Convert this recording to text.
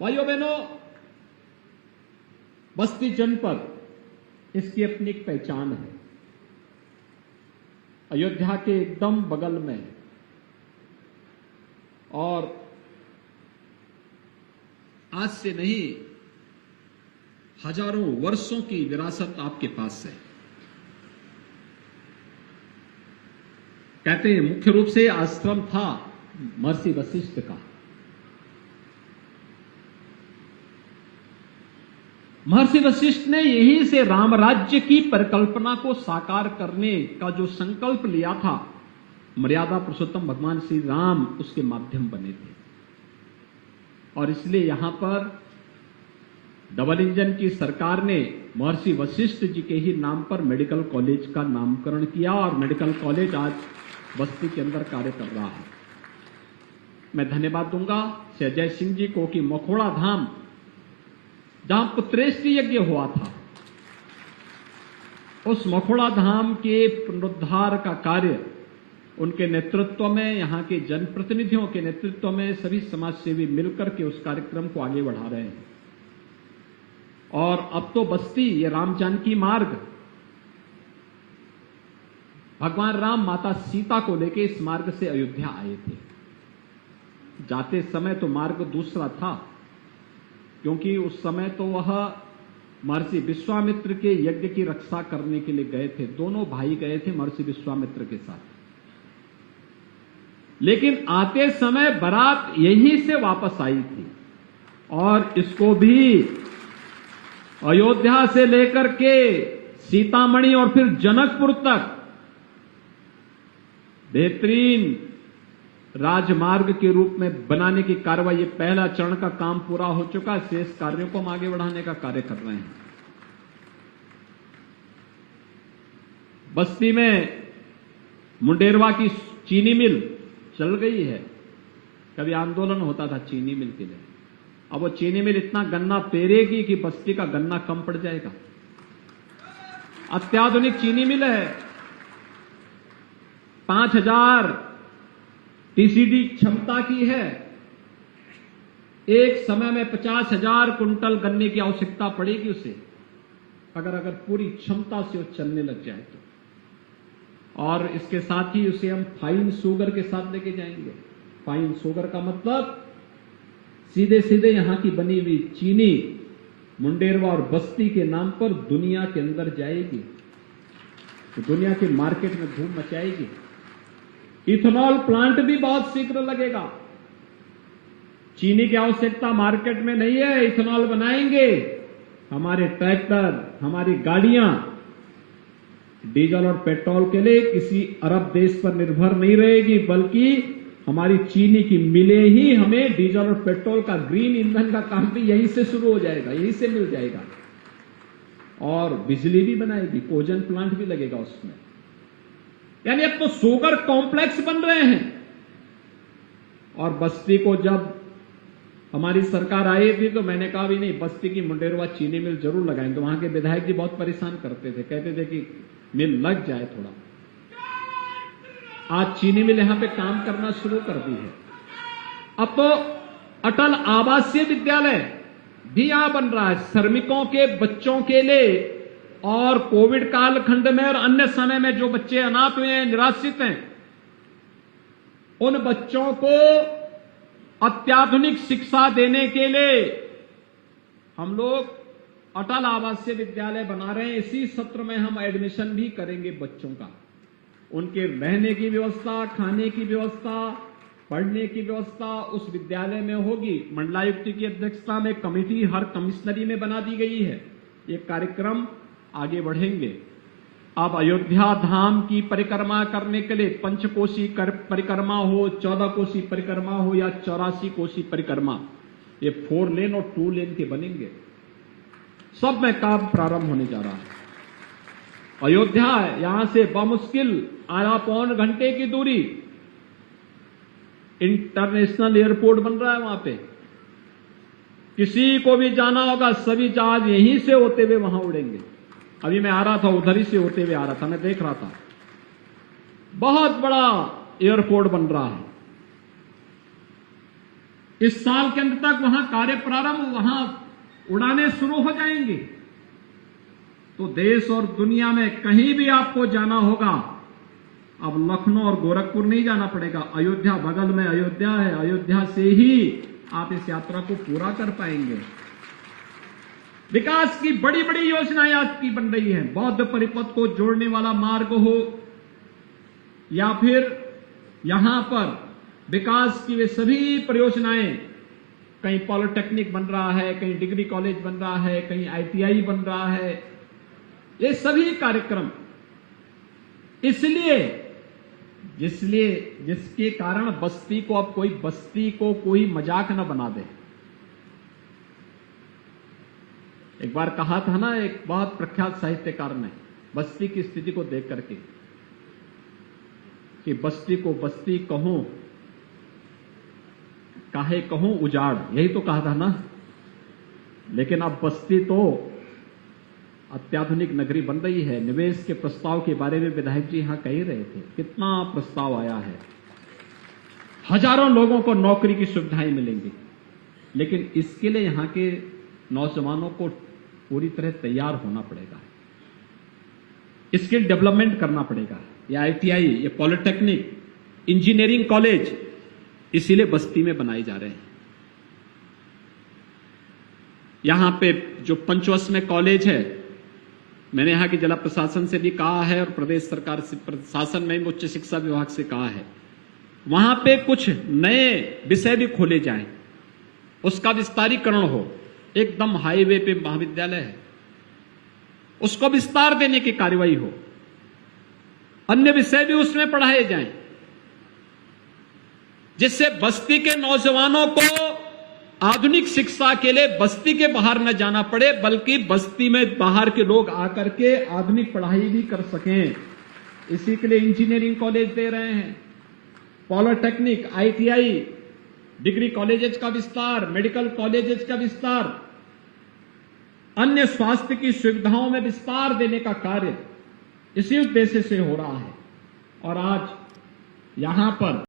भाइयों बहनों, बस्ती जनपद इसकी अपनी एक पहचान है। अयोध्या के एकदम बगल में और आज से नहीं हजारों वर्षों की विरासत आपके पास है। कहते हैं मुख्य रूप से आश्रम था महर्षि वशिष्ठ का। महर्षि वशिष्ठ ने यहीं से राम राज्य की परिकल्पना को साकार करने का जो संकल्प लिया था, मर्यादा पुरुषोत्तम भगवान श्री राम उसके माध्यम बने थे। और इसलिए यहां पर डबल इंजन की सरकार ने महर्षि वशिष्ठ जी के ही नाम पर मेडिकल कॉलेज का नामकरण किया और मेडिकल कॉलेज आज बस्ती के अंदर कार्य कर रहा है। मैं धन्यवाद दूंगा श्री अजय सिंह जी को कि मखोड़ा धाम जहां पुत्रेष्टि यज्ञ हुआ था, उस मखोड़ा धाम के पुनरुद्धार का कार्य उनके नेतृत्व में, यहां के जनप्रतिनिधियों के नेतृत्व में सभी समाजसेवी मिलकर के उस कार्यक्रम को आगे बढ़ा रहे हैं। और अब तो बस्ती ये राम जानकी मार्ग, भगवान राम माता सीता को लेकर इस मार्ग से अयोध्या आए थे। जाते समय तो मार्ग दूसरा था, क्योंकि उस समय तो वह महर्षि विश्वामित्र के यज्ञ की रक्षा करने के लिए गए थे। दोनों भाई गए थे महर्षि विश्वामित्र के साथ, लेकिन आते समय बारात यहीं से वापस आई थी। और इसको भी अयोध्या से लेकर के सीतामढ़ी और फिर जनकपुर तक बेहतरीन राजमार्ग के रूप में बनाने की कार्रवाई, पहला चरण का काम पूरा हो चुका, शेष कार्यों को हम आगे बढ़ाने का कार्य कर रहे हैं। बस्ती में मुंडेरवा की चीनी मिल चल गई है। कभी आंदोलन होता था चीनी मिल के लिए, अब वो चीनी मिल इतना गन्ना पेरेगी कि बस्ती का गन्ना कम पड़ जाएगा। अत्याधुनिक चीनी मिल है, 5000 टीसीडी क्षमता की है। एक समय में 50,000 कुंटल गन्ने की आवश्यकता पड़ेगी उसे, अगर पूरी क्षमता से वो चलने लग जाए तो। और इसके साथ ही उसे हम फाइन शुगर के साथ लेके जाएंगे। फाइन शुगर का मतलब सीधे सीधे यहां की बनी हुई चीनी मुंडेरवा और बस्ती के नाम पर दुनिया के अंदर जाएगी, तो दुनिया के मार्केट में धूम मचाएगी। इथेनॉल प्लांट भी बहुत शीघ्र लगेगा। चीनी की आवश्यकता मार्केट में नहीं है, इथेनॉल बनाएंगे। हमारे ट्रैक्टर, हमारी गाड़ियां डीजल और पेट्रोल के लिए किसी अरब देश पर निर्भर नहीं रहेगी, बल्कि हमारी चीनी की मिलें ही हमें डीजल और पेट्रोल का ग्रीन ईंधन का काम भी यहीं से शुरू हो जाएगा, यहीं से मिल जाएगा। और बिजली भी बनाएगी, कोजन प्लांट भी लगेगा उसमें। यानी अब तो शुगर कॉम्प्लेक्स बन रहे हैं। और बस्ती को जब हमारी सरकार आई थी तो मैंने कहा भी नहीं, बस्ती की मुंडेरवा चीनी मिल जरूर लगाएंगे। तो वहां के विधायक जी बहुत परेशान करते थे, कहते थे कि मिल लग जाए थोड़ा। आज चीनी मिल यहां पे काम करना शुरू कर दी है। अब तो अटल आवासीय विद्यालय भी यहां बन रहा है, श्रमिकों के बच्चों के लिए। और कोविड कालखंड में और अन्य समय में जो बच्चे अनाथ हुए हैं, निराश्रित हैं, उन बच्चों को अत्याधुनिक शिक्षा देने के लिए हम लोग अटल आवासीय विद्यालय बना रहे हैं। इसी सत्र में हम एडमिशन भी करेंगे बच्चों का। उनके रहने की व्यवस्था, खाने की व्यवस्था, पढ़ने की व्यवस्था उस विद्यालय में होगी। मंडलायुक्त की अध्यक्षता में कमेटी हर कमिश्नरी में बना दी गई है। ये कार्यक्रम आगे बढ़ेंगे। अब अयोध्या धाम की परिक्रमा करने के लिए पंचकोशी परिक्रमा हो, 14 कोशी परिक्रमा हो या 84 कोशी परिक्रमा, ये 4 लेन और 2 लेन के बनेंगे। सब में काम प्रारंभ होने जा रहा है। अयोध्या है, यहां से बमुश्किल आधा पौन घंटे की दूरी इंटरनेशनल एयरपोर्ट बन रहा है। वहां पे किसी को भी जाना होगा, सभी जहाज यहीं से होते हुए वहां उड़ेंगे। अभी मैं आ रहा था, उधर ही से होते हुए आ रहा था, मैं देख रहा था, बहुत बड़ा एयरपोर्ट बन रहा है। इस साल के अंत तक वहां कार्य प्रारंभ, वहां उड़ानें शुरू हो जाएंगी। तो देश और दुनिया में कहीं भी आपको जाना होगा, अब लखनऊ और गोरखपुर नहीं जाना पड़ेगा। अयोध्या बगल में अयोध्या है, अयोध्या से ही आप इस यात्रा को पूरा कर पाएंगे। विकास की बड़ी बड़ी योजनाएं आज की बन रही हैं। बौद्ध परिपथ को जोड़ने वाला मार्ग हो, या फिर यहां पर विकास की वे सभी परियोजनाएं, कहीं पॉलिटेक्निक बन रहा है, कहीं डिग्री कॉलेज बन रहा है, कहीं ITI बन रहा है, ये सभी कार्यक्रम जिसके कारण बस्ती को कोई मजाक न बना दे। एक बार कहा था ना एक बहुत प्रख्यात साहित्यकार ने, बस्ती की स्थिति को देख करके, कि बस्ती को बस्ती कहूं काहे कहूं उजाड़, यही तो कहा था ना। लेकिन अब बस्ती तो अत्याधुनिक नगरी बन रही है। निवेश के प्रस्ताव के बारे में विधायक जी यहां कह ही रहे थे, कितना प्रस्ताव आया है, हजारों लोगों को नौकरी की सुविधाएं मिलेंगी। लेकिन इसके लिए यहां के नौजवानों को पूरी तरह तैयार होना पड़ेगा, स्किल डेवलपमेंट करना पड़ेगा। ये ITI, ये पॉलिटेक्निक, इंजीनियरिंग कॉलेज इसीलिए बस्ती में बनाए जा रहे हैं। यहां पे जो पंचवश में कॉलेज है, मैंने यहां के जिला प्रशासन से भी कहा है और प्रदेश सरकार से, प्रशासन में उच्च शिक्षा विभाग से कहा है, वहां पे कुछ नए विषय भी खोले जाएं, उसका विस्तारीकरण हो। एकदम हाईवे पे महाविद्यालय है, उसको विस्तार देने की कार्रवाई हो, अन्य विषय भी उसमें पढ़ाए जाएं, जिससे बस्ती के नौजवानों को आधुनिक शिक्षा के लिए बस्ती के बाहर न जाना पड़े, बल्कि बस्ती में बाहर के लोग आकर के आधुनिक पढ़ाई भी कर सकें। इसी के लिए इंजीनियरिंग कॉलेज दे रहे हैं, पॉलिटेक्निक, ITI, डिग्री कॉलेजेस का विस्तार, मेडिकल कॉलेजेस का विस्तार, अन्य स्वास्थ्य की सुविधाओं में विस्तार देने का कार्य इसी उद्देश्य से हो रहा है। और आज यहां पर